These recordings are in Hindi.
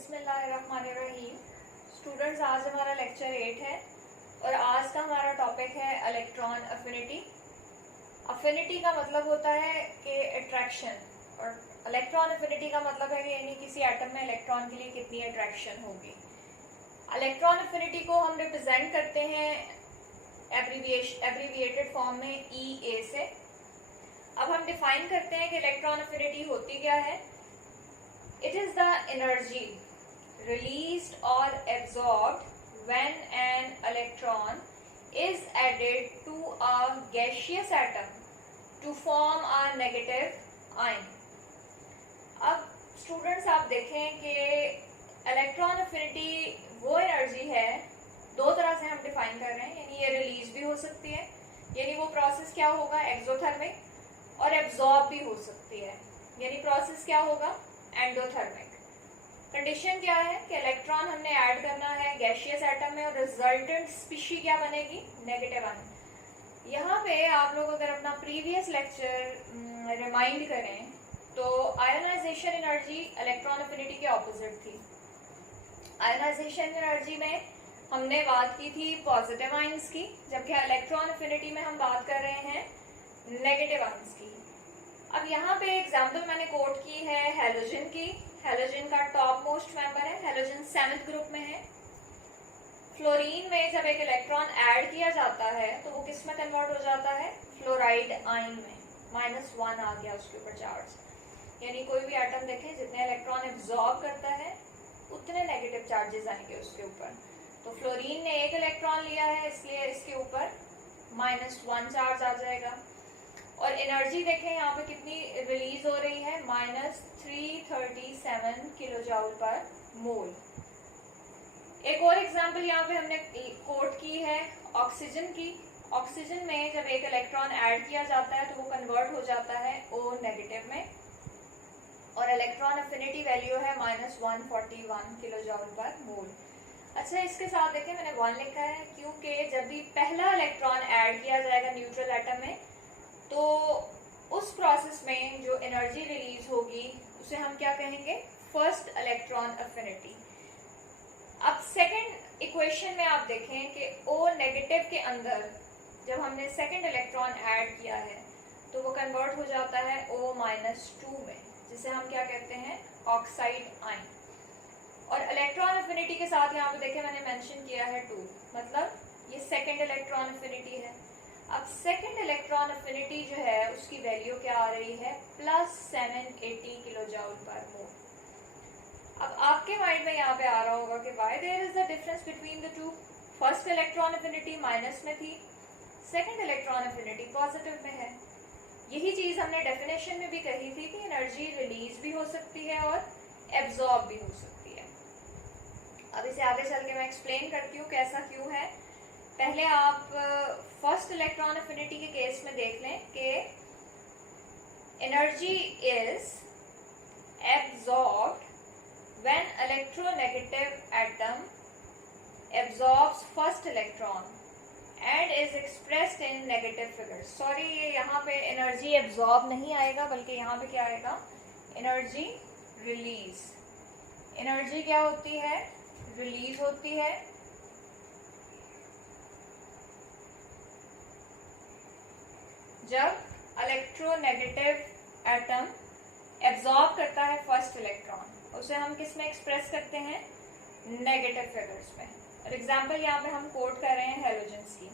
बिस्मिल्लाहिर्रहमानिर्रहीम। स्टूडेंट्स, आज हमारा लेक्चर 8 है और आज का हमारा टॉपिक है इलेक्ट्रॉन अफिनिटी। अफिनिटी का मतलब होता है कि अट्रैक्शन, और इलेक्ट्रॉन अफिनिटी का मतलब है कि यानी किसी एटम में इलेक्ट्रॉन के लिए कितनी अट्रैक्शन होगी। इलेक्ट्रॉन अफिनिटी को हम रिप्रेजेंट करते हैं एब्रीविएटेड फॉर्म में EA से। अब हम डिफाइन करते हैं कि इलेक्ट्रॉन अफिनिटी होती क्या है। It is the energy released or absorbed when an electron is added to a gaseous atom to form a negative ion. अब स्टूडेंट्स आप देखें कि इलेक्ट्रॉन अफिनिटी वो एनर्जी है, दो तरह से हम डिफाइन कर रहे हैं, यानी ये रिलीज भी हो सकती है, यानी वो प्रोसेस क्या होगा एक्सोथर्मिक, और एब्जॉर्ब भी हो सकती है, यानी प्रोसेस क्या होगा एंडोथर्मिक। कंडीशन क्या है कि इलेक्ट्रॉन हमने ऐड करना है गैसियस एटम में और रिजल्टेंट स्पीशी क्या बनेगी नेगेटिव आयन। यहाँ पे आप लोग अगर अपना प्रीवियस लेक्चर रिमाइंड करें तो आयोनाइजेशन एनर्जी इलेक्ट्रॉन अफिनिटी के ऑपोजिट थी। आयोनाइजेशन एनर्जी में हमने बात की थी पॉजिटिव आयंस की, जबकि इलेक्ट्रॉन अफिनिटी में हम बात कर रहे हैं नेगेटिव आयंस की। अब यहाँ पे एग्जाम्पल मैंने कोट की है हेलोजन की। हेलोजन का टॉप मोस्ट मेंबर है, हेलोजन 7th ग्रुप में है। फ्लोरीन में जब एक इलेक्ट्रॉन ऐड किया जाता है तो वो किस में कन्वर्ट हो जाता है फ्लोराइड आयन में। -1 आ गया उसके ऊपर चार्ज, यानी कोई भी एटम देखें जितने इलेक्ट्रॉन एब्जॉर्ब करता है उतने नेगेटिव चार्जेस आएंगे उसके ऊपर। तो फ्लोरीन ने एक इलेक्ट्रॉन लिया है इसलिए इसके ऊपर -1 चार्ज आ जाएगा। और एनर्जी देखें यहाँ पे कितनी रिलीज हो रही है -337 किलो जूल पर मोल। एक और एग्जांपल यहाँ पे हमने कोट की है ऑक्सीजन की। ऑक्सीजन में जब एक इलेक्ट्रॉन ऐड किया जाता है तो वो कन्वर्ट हो जाता है O नेगेटिव में, और इलेक्ट्रॉन अफिनिटी वैल्यू है -141 किलो जूल पर मोल। अच्छा, इसके साथ देखें मैंने 1 लिखा है क्योंकि जब भी पहला इलेक्ट्रॉन ऐड किया जाएगा न्यूट्रल एटम में तो उस प्रोसेस में जो एनर्जी रिलीज होगी उसे हम क्या कहेंगे फर्स्ट इलेक्ट्रॉन अफिनिटी। अब सेकंड इक्वेशन में आप देखें कि O नेगेटिव के अंदर जब हमने सेकंड इलेक्ट्रॉन ऐड किया है तो वो कन्वर्ट हो जाता है O-2 में, जिसे हम क्या कहते हैं ऑक्साइड आयन। और इलेक्ट्रॉन अफिनिटी के साथ यहाँ पे देखें मैंने मेंशन किया है 2, मतलब ये सेकंड इलेक्ट्रॉन अफिनिटी है। अब सेकंड इलेक्ट्रॉन अफिनिटी जो है उसकी वैल्यू क्या आ रही है +780 किलो जूल पर मोल। अब आपके माइंड में यहाँ पे आ रहा होगा कि why there is the difference between the two. First electron affinity minus में थी, सेकंड इलेक्ट्रॉन अफिनिटी पॉजिटिव में है। यही चीज हमने डेफिनेशन में भी कही थी कि एनर्जी रिलीज भी हो सकती है और एब्जॉर्ब भी हो सकती है। अब इसे आगे चल के मैं एक्सप्लेन करती हूँ कैसा क्यों है। पहले आप फर्स्ट इलेक्ट्रॉन अफिनिटी के केस में देख लें कि energy is absorbed when electronegative atom absorbs first electron and is expressed in negative figures. Sorry, ये यहाँ पे एनर्जी एब्जॉर्ब नहीं आएगा बल्कि यहाँ पे क्या आएगा एनर्जी रिलीज। एनर्जी क्या होती है रिलीज होती है जब इलेक्ट्रोनेगेटिव एटम एब्जॉर्ब करता है फर्स्ट इलेक्ट्रॉन, उसे हम किस में एक्सप्रेस करते हैं नेगेटिव फिगर्स में। और एग्जांपल यहाँ पे हम कोट कर रहे हैं हेलोजन्स की।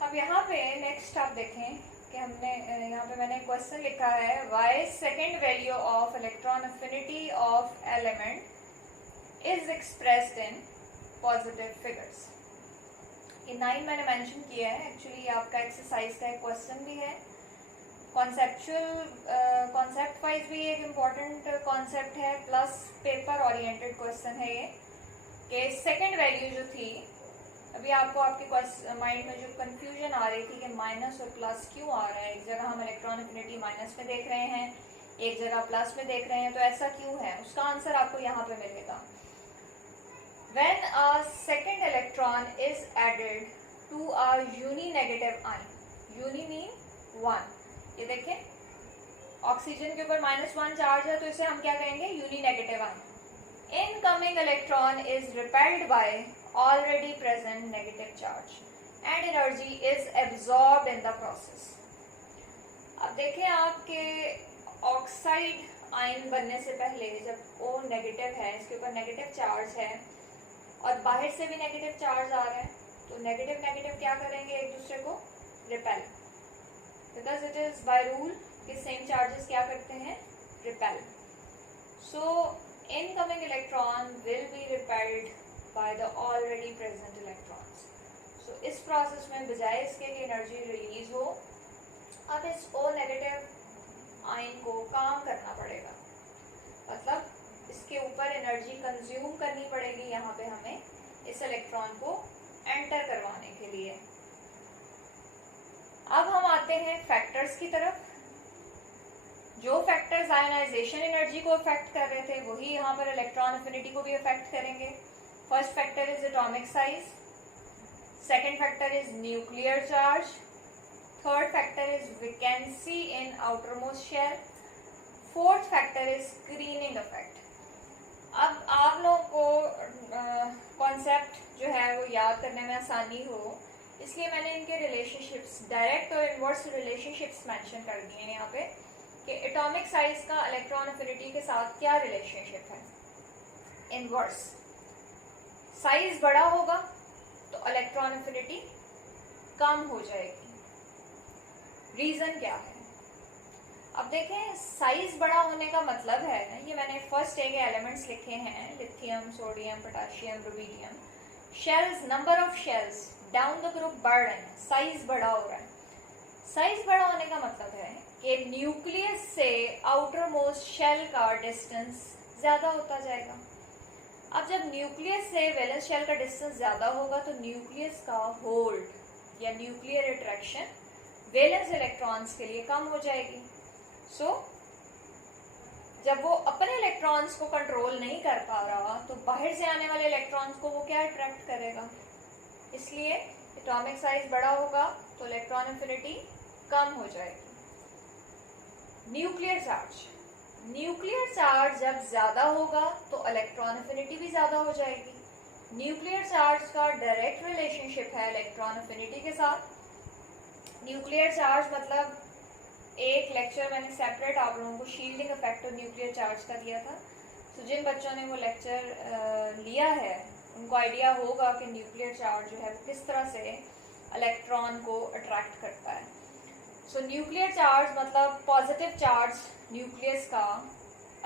अब यहाँ पे नेक्स्ट आप देखें कि हमने यहाँ पे मैंने क्वेश्चन लिखा है why second value of electron affinity of element is expressed in positive figures. ये 9 मैंने मेंशन किया है, एक्चुअली आपका एक्सरसाइज का एक क्वेश्चन भी है। कॉन्सेप्ट वाइज भी एक इम्पॉर्टेंट कॉन्सेप्ट है, प्लस पेपर ओरिएंटेड क्वेश्चन है ये कि सेकंड वैल्यू जो थी, अभी आपको आपके माइंड में जो कंफ्यूजन आ रही थी कि माइनस और प्लस क्यों आ रहा है, एक जगह हम इलेक्ट्रॉन अफिनिटी माइनस में देख रहे हैं, एक जगह प्लस में देख रहे हैं, तो ऐसा क्यों है, उसका आंसर आपको यहाँ पे मिलेगा। When a second electron is added to a uni-negative ion, uni mean 1, ये देखें ऑक्सीजन के ऊपर -1 चार्ज है तो इसे हम क्या कहेंगे uni negative ion. incoming electron is repelled by already present negative charge and energy is absorbed in the process. अब देखें आपके ऑक्साइड आयन बनने से पहले जब O नेगेटिव है, इसके ऊपर नेगेटिव चार्ज है और बाहर से भी नेगेटिव चार्ज आ रहा है, तो नेगेटिव नेगेटिव क्या करेंगे, एक दूसरे को repel, because it is by rule कि सेम चार्जेस क्या करते हैं, repel. So incoming electron will be repelled by the already present electrons. So इस प्रोसेस में बजाय इसके कि एनर्जी रिलीज हो, अब इस O नेगेटिव आयन को काम करना पड़ेगा, मतलब इसके ऊपर एनर्जी कंज्यूम करनी पड़ेगी यहाँ पे हमें इस इलेक्ट्रॉन को एंटर करवाने के लिए. अब हम आते हैं फैक्टर्स की तरफ. जो फैक्टर्स आयनाइजेशन एनर्जी को अफेक्ट कर रहे थे वही यहाँ पर इलेक्ट्रॉन अफिनिटी को भी अफेक्ट करेंगे. First factor is atomic size, second factor is nuclear charge, third factor is vacancy in outermost shell, fourth factor is screening effect. अब आप लोगों को कॉन्सेप्ट जो है वो याद करने में आसानी हो, इसलिए मैंने इनके रिलेशनशिप्स, डायरेक्ट और इनवर्स रिलेशनशिप्स मेंशन कर दिए हैं यहाँ पे कि एटॉमिक साइज का इलेक्ट्रॉन अफिनिटी के साथ क्या रिलेशनशिप है. इनवर्स, साइज बड़ा होगा तो इलेक्ट्रॉन अफिनिटी कम हो जाएगी. रीजन क्या है? अब देखें, साइज बड़ा होने का मतलब है ना, ये मैंने फर्स्ट ए के एलिमेंट्स लिखे हैं, lithium, sodium, potassium, rubidium. Shells, number of shells down the group बढ़ रहे हैं, साइज बड़ा हो रहा है. साइज बड़ा होने का मतलब है कि न्यूक्लियस से आउटर मोस्ट शेल का डिस्टेंस ज्यादा होता जाएगा. अब जब न्यूक्लियस से वैलेंस शेल का डिस्टेंस ज्यादा होगा तो न्यूक्लियस का होल्ड या न्यूक्लियर अट्रैक्शन वैलेंस इलेक्ट्रॉन्स के लिए कम हो जाएगी. सो जब वो अपने इलेक्ट्रॉन्स को कंट्रोल नहीं कर पा रहा तो बाहर से आने वाले इलेक्ट्रॉन्स को वो क्या अट्रैक्ट करेगा. इसलिए एटॉमिक साइज बड़ा होगा तो इलेक्ट्रॉन अफिनिटी कम हो जाएगी. न्यूक्लियर चार्ज, न्यूक्लियर चार्ज जब ज्यादा होगा तो इलेक्ट्रॉन अफिनिटी भी ज्यादा हो जाएगी. न्यूक्लियर चार्ज का डायरेक्ट रिलेशनशिप है इलेक्ट्रॉन अफिनिटी के साथ. न्यूक्लियर चार्ज मतलब एक लेक्चर मैंने सेपरेट आप लोगों को शील्डिंग इफेक्ट और न्यूक्लियर चार्ज का दिया था. तो जिन बच्चों ने वो लेक्चर लिया है उनको आइडिया होगा कि न्यूक्लियर चार्ज जो है किस तरह से इलेक्ट्रॉन को अट्रैक्ट करता है. सो न्यूक्लियर चार्ज मतलब पॉजिटिव चार्ज न्यूक्लियस का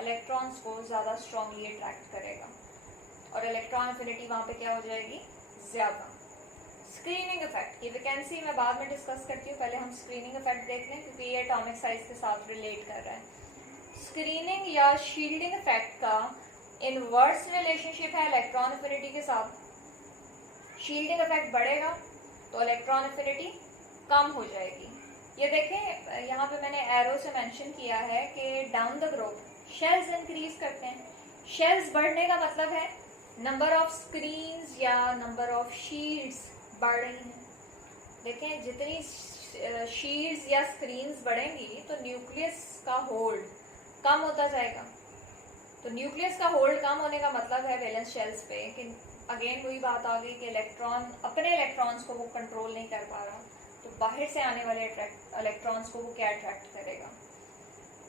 इलेक्ट्रॉन्स को ज़्यादा स्ट्रांगली अट्रैक्ट करेगा और इलेक्ट्रॉन अफिनिटी वहाँ पे क्या हो जाएगी, ज़्यादा. स्क्रीनिंग इफेक्ट की वैकेंसी मैं बाद में डिस्कस करती हूँ, पहले हम स्क्रीनिंग इफेक्ट देख लें क्योंकि ये एटॉमिक साइज के साथ रिलेट कर रहा है. स्क्रीनिंग या शील्डिंग इफेक्ट का इनवर्स रिलेशनशिप है इलेक्ट्रॉन अफिनिटी के साथ. शील्डिंग इफेक्ट बढ़ेगा तो इलेक्ट्रॉन अफिनिटी कम हो जाएगी. ये देखें, यहाँ पे मैंने एरो से मेंशन किया है कि down the group shells increase करते हैं. शेल्स बढ़ने का मतलब है नंबर ऑफ स्क्रीन्स या नंबर ऑफ शील्ड्स बढ़ रही हैं. देखें, जितनी शील्ड्स या स्क्रीन्स बढ़ेंगी तो न्यूक्लियस का होल्ड कम होता जाएगा. तो न्यूक्लियस का होल्ड कम होने का मतलब है वैलेंस शेल्स पे कि अगेन वही बात आ गई कि इलेक्ट्रॉन अपने इलेक्ट्रॉन्स को वो कंट्रोल नहीं कर पा रहा तो बाहर से आने वाले इलेक्ट्रॉन्स को वो क्या अट्रैक्ट करेगा.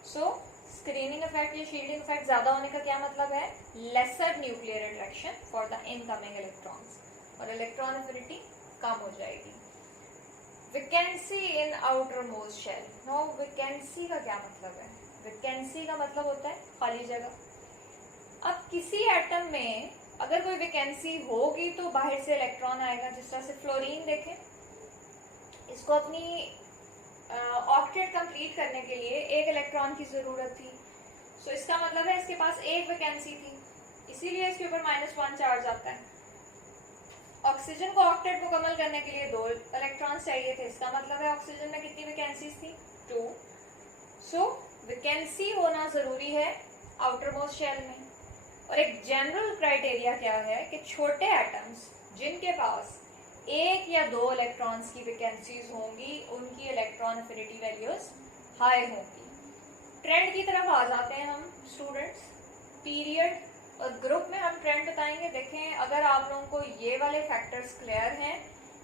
सो स्क्रीनिंग इफेक्ट या शील्डिंग इफेक्ट ज्यादा होने का क्या मतलब है, lesser nuclear attraction for the incoming electrons और इलेक्ट्रॉन अफिनिटी कम हो जाएगी. Vacancy in outermost shell. No, vacancy का क्या मतलब है? वैकेंसी का मतलब होता है खाली जगह. अब किसी एटम में अगर कोई वैकेंसी होगी तो बाहर से इलेक्ट्रॉन आएगा. जिस तरह से फ्लोरीन देखें, इसको अपनी ऑक्टेट कंप्लीट करने के लिए एक इलेक्ट्रॉन की जरूरत थी. सो इसका मतलब है इसके पास एक वैकेंसी थी, इसीलिए इसके ऊपर -1 चार्ज आता है. ऑक्सीजन को ऑक्टेट मुकम्मल करने के लिए 2 इलेक्ट्रॉन्स चाहिए थे, इसका मतलब है ऑक्सीजन में कितनी वैकेंसीज थी, 2. सो वैकेंसी होना जरूरी है आउटर मोस्ट शेल में. और एक जनरल क्राइटेरिया क्या है कि छोटे एटम्स जिनके पास 1 या 2 इलेक्ट्रॉन्स की वैकेंसीज होंगी उनकी इलेक्ट्रॉन अफिनिटी वैल्यूज हाई होंगी. ट्रेंड की तरफ आ जाते हैं हम स्टूडेंट्स. पीरियड और ग्रुप में हम ट्रेंड बताएंगे। देखें, अगर आप लोगों को ये वाले फैक्टर्स क्लियर हैं,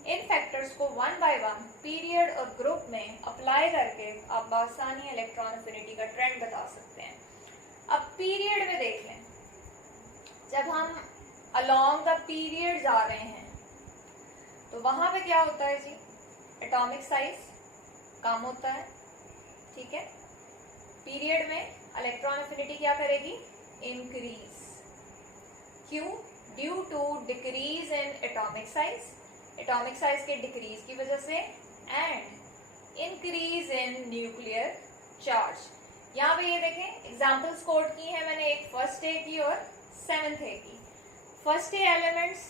इन फैक्टर्स को वन बाय वन पीरियड और ग्रुप में अप्लाई करके आप आसानी इलेक्ट्रॉन एफिनिटी का ट्रेंड बता सकते हैं। अब पीरियड में देख लें, जब हम अलोंग द पीरियड जा रहे हैं तो वहां पे क्या होता है जी, एटॉमिक साइज कम होता है, ठीक है। पीरियड में इलेक्ट्रॉन एफिनिटी क्या करेगी, इंक्रीज। क्यों? Due to decrease in atomic size, atomic size के डिक्रीज की वजह से, and increase in nuclear charge. यहाँ पे ये देखें एग्जाम्पल्स कोड की हैं मैंने, एक फर्स्ट ए की और सेवेंथ ए की। First A elements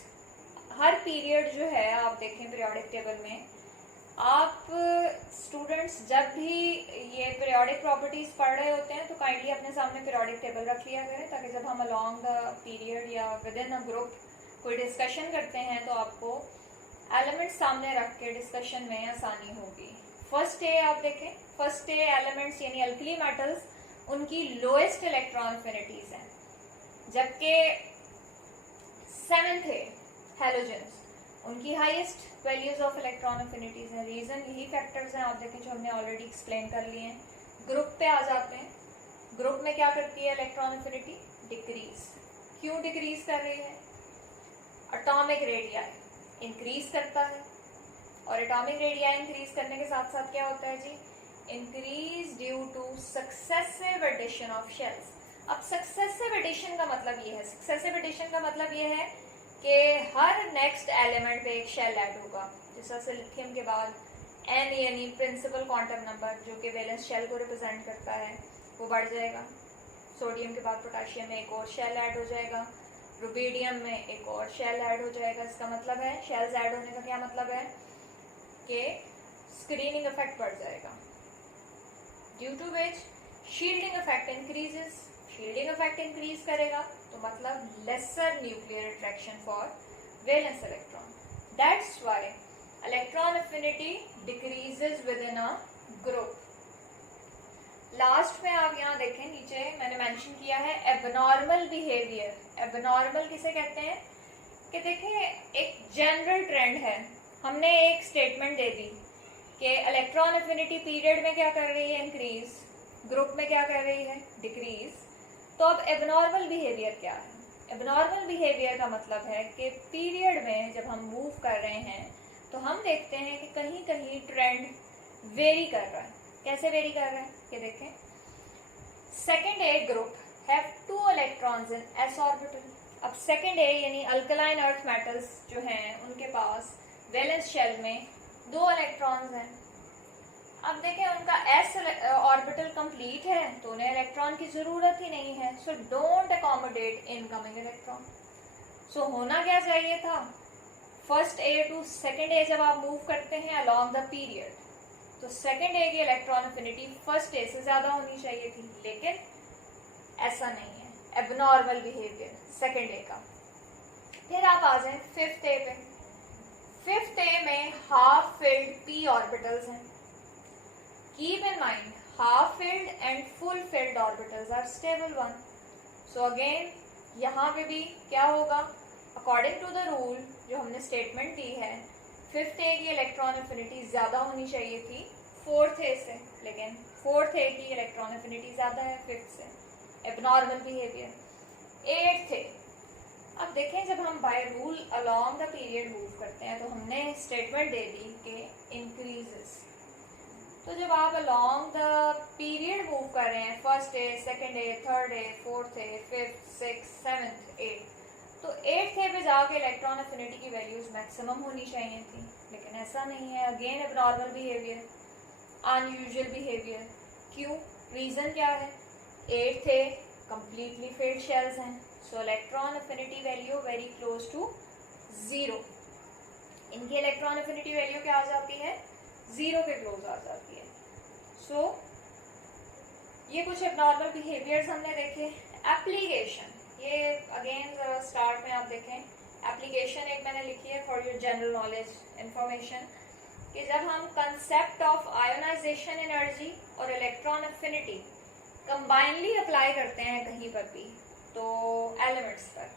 her period जो है, आप देखें पीरियोडिक टेबल में, आप स्टूडेंट्स जब भी ये पीरियोडिक प्रॉपर्टीज पढ़ रहे होते हैं तो काइंडली अपने सामने पीरियोडिक टेबल रख लिया करें, ताकि जब हम अलोंग द पीरियड या विद इन अ ग्रुप कोई डिस्कशन करते हैं तो आपको एलिमेंट्स सामने रख के डिस्कशन में आसानी होगी। फर्स्ट ए आप देखें, फर्स्ट ए एलिमेंट्स यानी अल्कली मेटल्स, उनकी लोएस्ट इलेक्ट्रॉन एफिनिटीज हैं, जबकि सेवेंथ ए हैलोजेंस, उनकी highest values of electron affinities हैं। रीजन यही फैक्टर्स हैं, आप देखें जो हमने ऑलरेडी एक्सप्लेन कर लिए हैं। ग्रुप पे आ जाते हैं, ग्रुप में क्या करती है इलेक्ट्रॉन एफिनिटी, डिक्रीज। क्यों डिक्रीज कर रही है, एटॉमिक रेडियाई इंक्रीज करता है, और एटॉमिक रेडियाई इंक्रीज करने के साथ साथ क्या होता है जी, increase due to successive addition of shells. अब सक्सेसिव एडिशन का मतलब ये है, सक्सेसिव एडिशन का मतलब ये है कि हर नेक्स्ट एलिमेंट पे एक शेल ऐड होगा। जैसा लिथियम के बाद एन यानी प्रिंसिपल क्वांटम नंबर जो कि वैलेंस शेल को रिप्रेजेंट करता है, वो बढ़ जाएगा। सोडियम के बाद पोटेशियम में एक और शेल ऐड हो जाएगा, रुबीडियम में एक और शेल ऐड हो जाएगा। इसका मतलब है, शेल्स ऐड होने का क्या मतलब है कि स्क्रीनिंग इफेक्ट बढ़ जाएगा, due to which shielding effect increases. Shielding effect increase करेगा तो मतलब lesser nuclear attraction for valence electron. That's why electron affinity decreases within a group. Last में आप यहाँ देखें, नीचे मैंने मेंशन किया है एबनॉर्मल बिहेवियर। एबनॉर्मल किसे कहते हैं कि देखें एक जनरल ट्रेंड है, हमने एक स्टेटमेंट दे दी कि इलेक्ट्रॉन एफिनिटी पीरियड में क्या कर रही है, इंक्रीज, ग्रुप में क्या कर रही है, डिक्रीज। तो अब एबनॉर्मल बिहेवियर क्या है? एबनॉर्मल बिहेवियर का मतलब है कि पीरियड में जब हम मूव कर रहे हैं तो हम देखते हैं कि कहीं कहीं ट्रेंड वेरी कर रहा है। कैसे वेरी कर रहा है कि देखें, second A group have 2 electrons in S orbital. अब सेकेंड ए यानी अल्कलाइन अर्थ मेटल्स जो हैं उनके पास वैलेंस शेल में 2 इलेक्ट्रॉन्स हैं। अब देखें उनका एस ऑर्बिटल कंप्लीट है तो उन्हें इलेक्ट्रॉन की जरूरत ही नहीं है। So don't accommodate incoming electron. So होना क्या चाहिए था, first A to second A जब आप मूव करते हैं अलोंग द पीरियड तो सेकेंड ए की इलेक्ट्रॉन एफिनिटी फर्स्ट ए से ज्यादा होनी चाहिए थी, लेकिन ऐसा नहीं है। एबनॉर्मल बिहेवियर सेकेंड ए का। फिर आप आ जाए फिफ्थ ए पे। फिफ्थ ए में हाफ फिल्ड पी ऑर्बिटल्स हैं। Keep in mind, half filled and full filled orbitals are stable one. So again, यहाँ पे भी क्या होगा, अकॉर्डिंग टू द रूल जो हमने स्टेटमेंट दी है, फिफ्थ ए की इलेक्ट्रॉन एफिनिटी ज्यादा होनी चाहिए थी फोर्थ ए से, लेकिन फोर्थ ए की इलेक्ट्रॉन एफिनिटी ज्यादा है फिफ्थ से। Abnormal behaviour. एट्थ ए, अब देखें जब हम by rule along the period move करते हैं तो हमने स्टेटमेंट दे दी कि इंक्रीजेस। तो जब आप अलोंग द पीरियड मूव कर रहे हैं, first A, second A, third A, fourth A, fifth, six, seventh, eight, तो एट्थ ए पे जाके इलेक्ट्रॉन एफिनिटी की वैल्यूज मैक्सिमम होनी चाहिए थी, लेकिन ऐसा नहीं है। Again abnormal behaviour, unusual behaviour. क्यों? रीजन क्या है, eighth A completely filled shells हैं, so electron affinity value very close to 0। इनकी इलेक्ट्रॉन एफिनिटी वैल्यू क्या आ जाती है, 0 के क्लोज आ जाती है। सो ये कुछ एबनॉर्मल बिहेवियर्स हमने देखे। एप्लीकेशन, ये अगेन स्टार्ट में आप देखें, एप्लीकेशन एक मैंने लिखी है for your general knowledge information, कि जब हम कंसेप्ट ऑफ आयोनाइजेशन एनर्जी और इलेक्ट्रॉन एफिनिटी कंबाइनली अप्लाई करते हैं कहीं पर भी, तो एलिमेंट्स पर।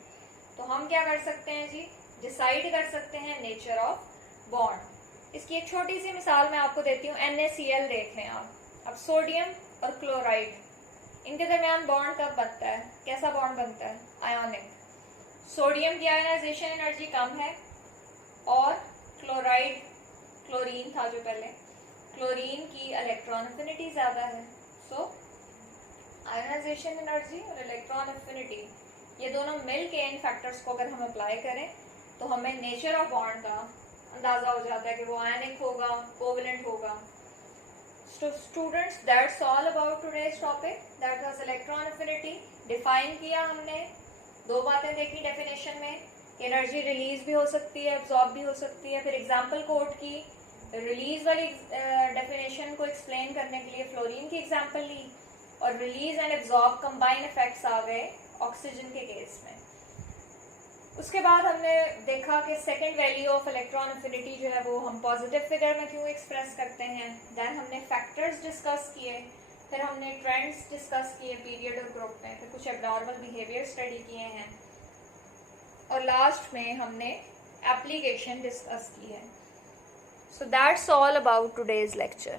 तो हम क्या कर सकते हैं जी, डिसाइड कर सकते हैं नेचर ऑफ बॉन्ड। इसकी एक छोटी सी मिसाल मैं आपको देती हूँ। NaCl देख लें आप। अब सोडियम और क्लोराइड, इनके दरमियान बॉन्ड कब बनता है, कैसा बॉन्ड बनता है, आयोनिक। सोडियम की आयोनाइजेशन एनर्जी कम है और क्लोराइड, क्लोरीन था जो पहले, क्लोरीन की इलेक्ट्रॉन एफिनिटी ज्यादा है। सो आयोनाइजेशन एनर्जी और इलेक्ट्रॉन एफिनिटी, ये दोनों मिल के इन फैक्टर्स को अगर हम अप्लाई करें तो हमें नेचर ऑफ बॉन्ड का अंदाजा हो जाता है कि वो आयनिक होगा, कोवेलेंट होगा। Students, that's all about today's topic, that was electron affinity. Define किया हमने, दो बातें देखी डेफिनेशन में, एनर्जी रिलीज भी हो सकती है, एब्जॉर्ब भी हो सकती है। फिर एग्जाम्पल कोट की, रिलीज वाली डेफिनेशन को एक्सप्लेन करने के लिए फ्लोरीन की एग्जाम्पल ली, और release and absorb combine effects आ गए ऑक्सीजन के केस में। उसके बाद हमने देखा कि second value of electron affinity जो है वो हम पॉजिटिव फिगर में क्यों एक्सप्रेस करते हैं। देन हमने फैक्टर्स डिस्कस किए, फिर हमने ट्रेंड्स डिस्कस किए पीरियड और ग्रुप में, फिर कुछ एब्नॉर्मल बिहेवियर स्टडी किए हैं, और लास्ट में हमने एप्लीकेशन डिस्कस की है। So that's all about today's lecture.